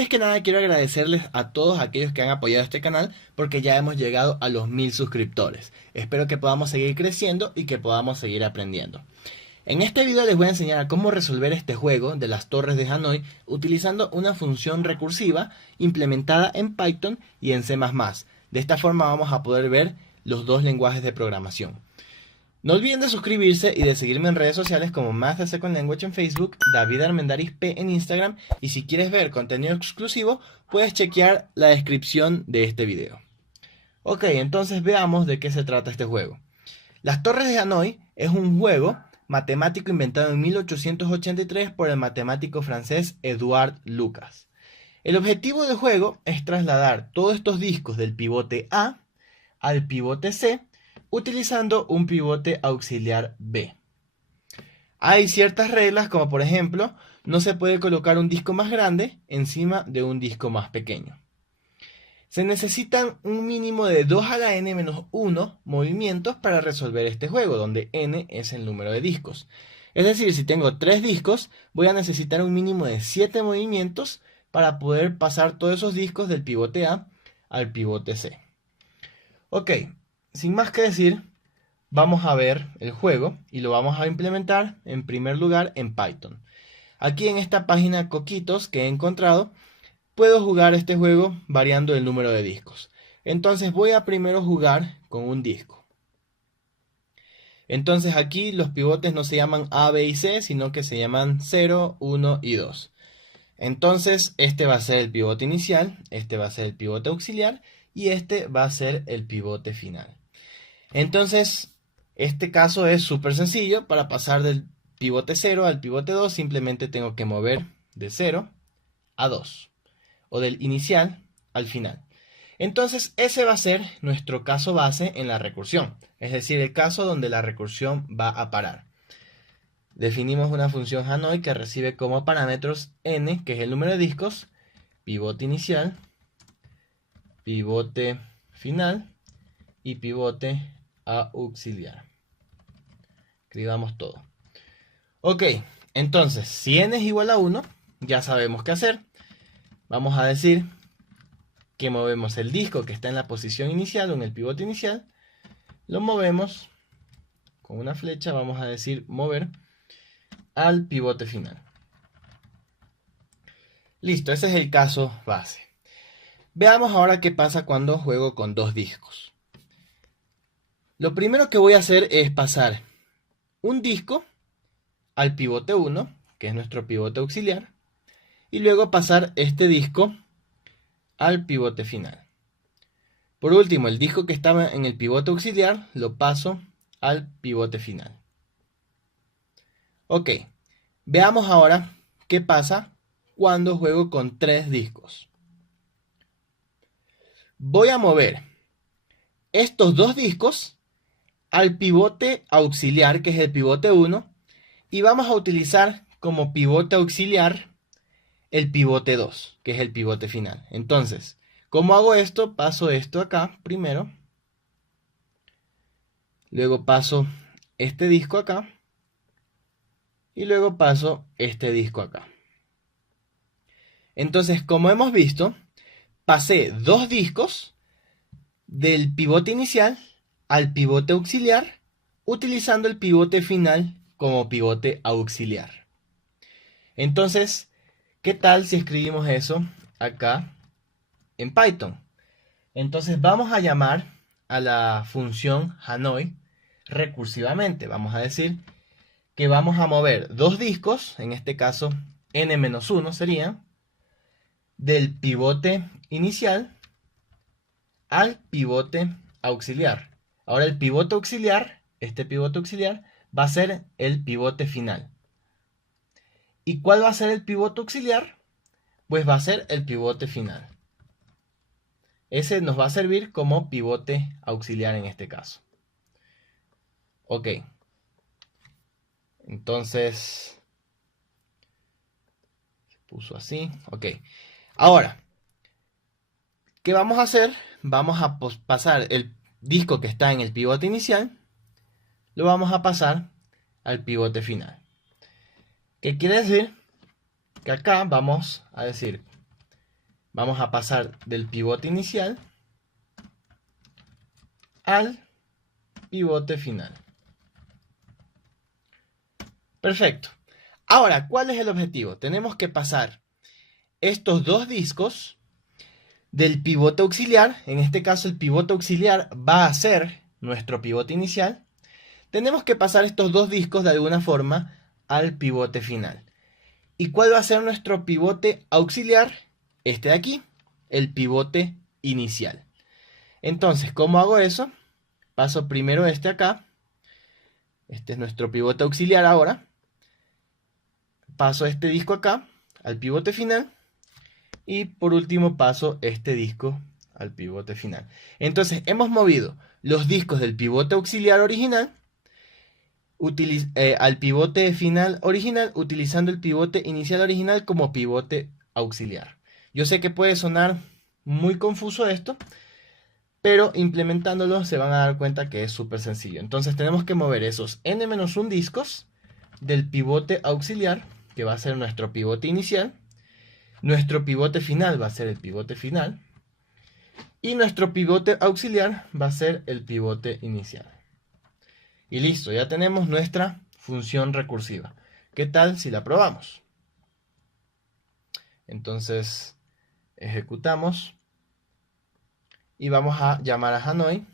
Antes que nada quiero agradecerles a todos aquellos que han apoyado este canal porque ya hemos llegado a los 1000 suscriptores. Espero que podamos seguir creciendo y que podamos seguir aprendiendo. En este video les voy a enseñar a cómo resolver este juego de las torres de Hanoi utilizando una función recursiva implementada en Python y en C++. De esta forma vamos a poder ver los dos lenguajes de programación. No olviden de suscribirse y de seguirme en redes sociales como Math the Second Language en Facebook, David Armendáriz P en Instagram, y si quieres ver contenido exclusivo puedes chequear la descripción de este video. Ok, entonces veamos de qué se trata este juego. Las Torres de Hanoi es un juego matemático inventado en 1883 por el matemático francés Édouard Lucas. El objetivo del juego es trasladar todos estos discos del pivote A al pivote C utilizando un pivote auxiliar B. Hay ciertas reglas como por ejemplo, no se puede colocar un disco más grande encima de un disco más pequeño. Se necesitan un mínimo de 2 a la n-1 movimientos para resolver este juego, donde n es el número de discos. Es decir, si tengo 3 discos, voy a necesitar un mínimo de 7 movimientos para poder pasar todos esos discos del pivote A al pivote C. Ok, sin más que decir, vamos a ver el juego y lo vamos a implementar en primer lugar en Python. Aquí en esta página Coquitos que he encontrado, puedo jugar este juego variando el número de discos. Entonces voy a primero jugar con un disco. Entonces aquí los pivotes no se llaman A, B y C, sino que se llaman 0, 1 y 2. Entonces este va a ser el pivote inicial, este va a ser el pivote auxiliar y este va a ser el pivote final. Entonces este caso es súper sencillo. Para pasar del pivote 0 al pivote 2 simplemente tengo que mover de 0 a 2. O del inicial al final. Entonces ese va a ser nuestro caso base en la recursión, es decir, el caso donde la recursión va a parar. Definimos una función Hanoi que recibe como parámetros n, que es el número de discos, pivote inicial, pivote final y pivote auxiliar. Escribamos todo. Ok, entonces si n es igual a 1, ya sabemos qué hacer. Vamos a decir que movemos el disco que está en la posición inicial o en el pivote inicial, lo movemos con una flecha, vamos a decir mover al pivote final. Listo, ese es el caso base. Veamos ahora qué pasa cuando juego con dos discos. Lo primero que voy a hacer es pasar un disco al pivote 1, que es nuestro pivote auxiliar, y luego pasar este disco al pivote final. Por último, el disco que estaba en el pivote auxiliar lo paso al pivote final. Ok, veamos ahora qué pasa cuando juego con 3 discos. Voy a mover estos 2 discos al pivote auxiliar, que es el pivote 1, y vamos a utilizar como pivote auxiliar el pivote 2, que es el pivote final. Entonces, ¿cómo hago esto? Paso esto acá primero, luego paso este disco acá, y luego paso este disco acá. Entonces, como hemos visto, pasé 2 discos del pivote inicial al pivote auxiliar, utilizando el pivote final como pivote auxiliar. Entonces, ¿qué tal si escribimos eso acá en Python? Entonces vamos a llamar a la función Hanoi recursivamente. Vamos a decir que vamos a mover 2 discos, en este caso n-1 sería, del pivote inicial al pivote auxiliar. Ahora el pivote auxiliar, este pivote auxiliar, va a ser el pivote final. ¿Y cuál va a ser el pivote auxiliar? Pues va a ser el pivote final. Ese nos va a servir como pivote auxiliar en este caso. Ok. Entonces, se puso así. Ok. Ahora, ¿qué vamos a hacer? Vamos a pasar el disco que está en el pivote inicial, lo vamos a pasar al pivote final. ¿Qué quiere decir? Que acá vamos a decir Vamos a pasar del pivote inicial al pivote final. Perfecto. Ahora, ¿cuál es el objetivo? Tenemos que pasar estos dos discos del pivote auxiliar. En este caso, el pivote auxiliar va a ser nuestro pivote inicial. Tenemos que pasar estos dos discos de alguna forma al pivote final. ¿Y cuál va a ser nuestro pivote auxiliar? Este de aquí, el pivote inicial. Entonces, ¿cómo hago eso? Paso primero este acá. Este es nuestro pivote auxiliar ahora. Paso este disco acá al pivote final. Y por último paso este disco al pivote final. Entonces, hemos movido los discos del pivote auxiliar original al pivote final original, utilizando el pivote inicial original como pivote auxiliar. Yo sé que puede sonar muy confuso esto, pero implementándolo se van a dar cuenta que es súper sencillo. Entonces tenemos que mover esos n-1 discos del pivote auxiliar, que va a ser nuestro pivote inicial. Nuestro pivote final va a ser el pivote final. Y nuestro pivote auxiliar va a ser el pivote inicial. Y listo, ya tenemos nuestra función recursiva. ¿Qué tal si la probamos? Entonces, ejecutamos. Y vamos a llamar a Hanoi.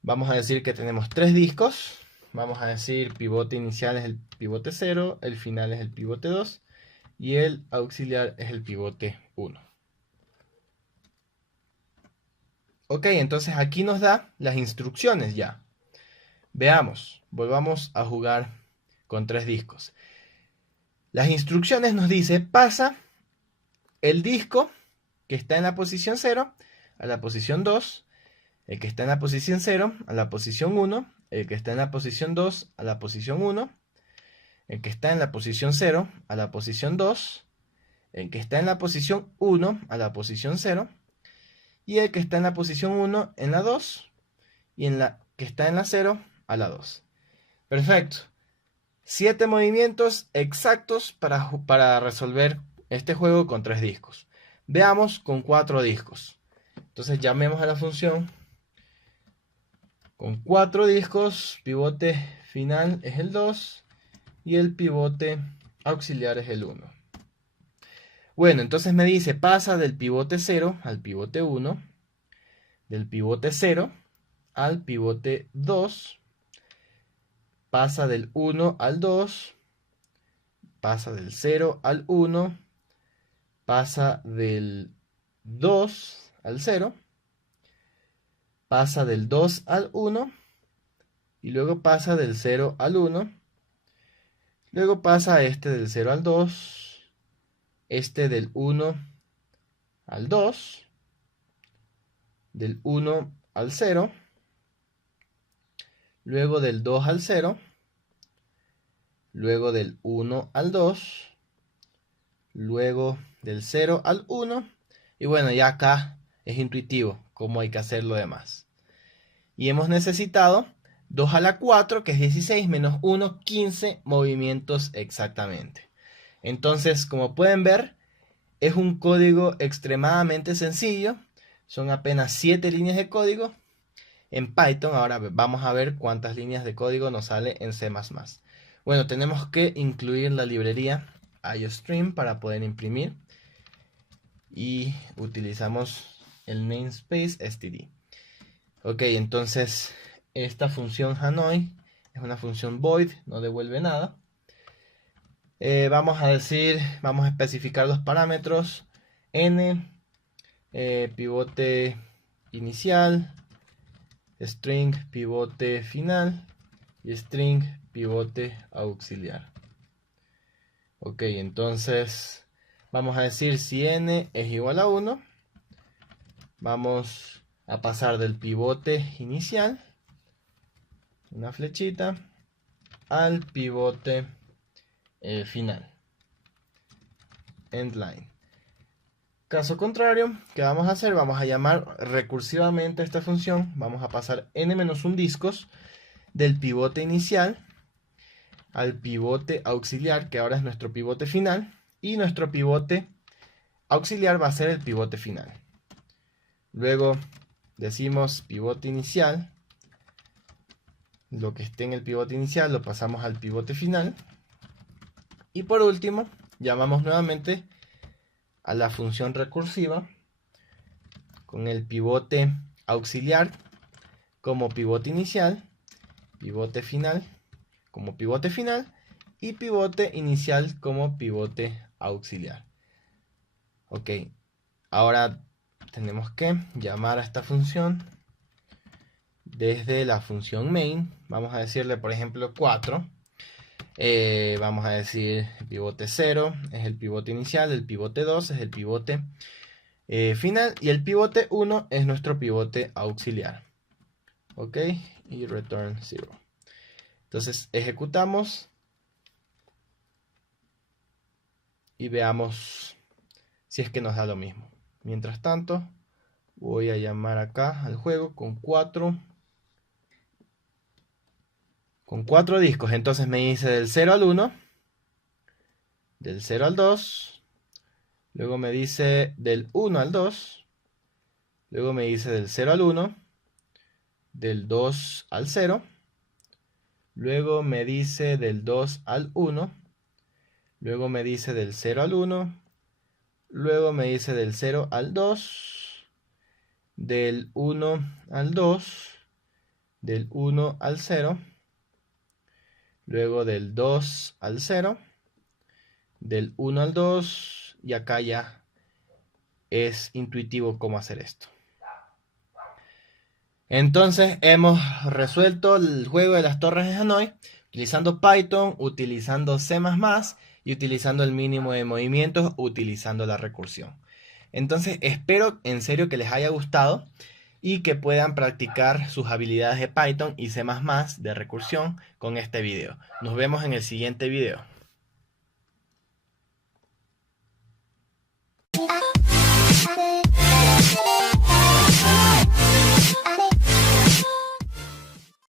Vamos a decir que tenemos 3 discos. Vamos a decir pivote inicial es el pivote 0, el final es el pivote 2 y el auxiliar es el pivote 1. Ok, entonces aquí nos da las instrucciones ya. Veamos, volvamos a jugar con 3 discos. Las instrucciones nos dice, pasa el disco que está en la posición 0 a la posición 2, el que está en la posición 0 a la posición 1, el que está en la posición 2 a la posición 1, el que está en la posición 0 a la posición 2, el que está en la posición 1 a la posición 0, y el que está en la posición 1 en la 2, y en la que está en la 0 a la 2. Perfecto. 7 movimientos exactos para resolver este juego con 3 discos. Veamos con 4 discos. Entonces llamemos a la función. Con 4 discos, pivote final es el 2 y el pivote auxiliar es el 1. Bueno, entonces me dice, pasa del pivote 0 al pivote 1, del pivote 0 al pivote 2, pasa del 1 al 2, pasa del 0 al 1, pasa del 2 al 0, pasa del 2 al 1, y luego pasa del 0 al 1, luego pasa este del 0 al 2, este del 1 al 2, del 1 al 0, luego del 2 al 0, luego del 1 al 2, luego del 0 al 1, y bueno, ya acá es intuitivo cómo hay que hacer lo demás. Y hemos necesitado 2 a la 4, que es 16, menos 1, 15 movimientos exactamente. Entonces, como pueden ver, es un código extremadamente sencillo. Son apenas 7 líneas de código en Python. Ahora vamos a ver cuántas líneas de código nos sale en C++. Bueno, tenemos que incluir la librería IOStream para poder imprimir. Y utilizamos el namespace std. Ok, entonces esta función Hanoi es una función void, no devuelve nada. Vamos a especificar los parámetros n, pivote inicial, string pivote final y string pivote auxiliar. Ok, entonces vamos a decir si n es igual a 1, vamos a pasar del pivote inicial, una flechita, al pivote final, endline. Caso contrario, ¿qué vamos a hacer? Vamos a llamar recursivamente a esta función. Vamos a pasar n-1 discos del pivote inicial al pivote auxiliar, que ahora es nuestro pivote final, y nuestro pivote auxiliar va a ser el pivote final. Luego decimos pivote inicial. Lo que esté en el pivote inicial lo pasamos al pivote final. Y por último, llamamos nuevamente a la función recursiva con el pivote auxiliar como pivote inicial, pivote final como pivote final y pivote inicial como pivote auxiliar. Ok, ahora tenemos que llamar a esta función desde la función main. Vamos a decirle, por ejemplo, 4. Vamos a decir pivote 0 es el pivote inicial, el pivote 2 es el pivote final y el pivote 1 es nuestro pivote auxiliar. Ok, y return 0. Entonces ejecutamos y veamos si es que nos da lo mismo. Mientras tanto, voy a llamar acá al juego con 4 discos. Entonces me dice del 0 al 1, del 0 al 2, luego me dice del 1 al 2, luego me dice del 0 al 1, del 2 al 0, luego me dice del 2 al 1, luego me dice del 0 al 1, luego me dice del 0 al 2, del 1 al 2, del 1 al 0, luego del 2 al 0, del 1 al 2, y acá ya es intuitivo cómo hacer esto. Entonces hemos resuelto el juego de las torres de Hanoi utilizando Python, utilizando C++ y utilizando el mínimo de movimientos, utilizando la recursión. Entonces espero en serio que les haya gustado y que puedan practicar sus habilidades de Python y C++ de recursión con este video. Nos vemos en el siguiente video.